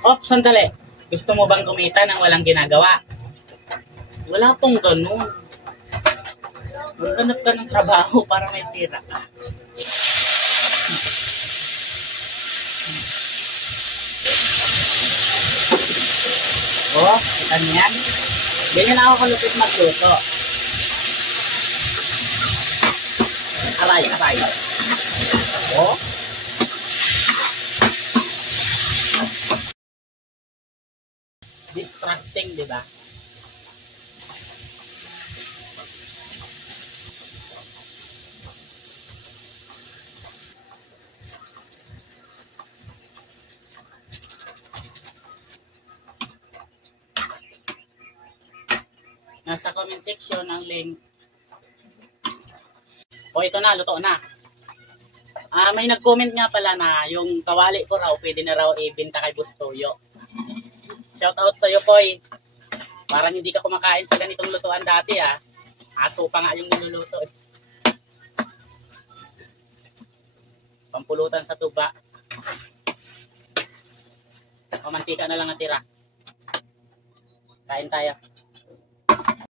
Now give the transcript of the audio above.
Oh, sandali. Gusto mo bang kumita nang walang ginagawa? Wala pong ganun. Maghanap ka ng trabaho para may tira ka. Oh, kita niyan. Ganyan ako kalupit magluto. Aray, aray. Oh, distracting, di ba? Nasa comment section ang link. O, ito na, luto na. May nag-comment nga pala na yung kawali ko raw, pwede na raw ibenta kay Bustoyo. Shout out sa'yo, Koy. Parang hindi ka kumakain sa ganitong lutuan dati, ah. Aso pa nga yung niluluto. Pampulutan sa tuba. O, mantika na lang natira. Kain tayo.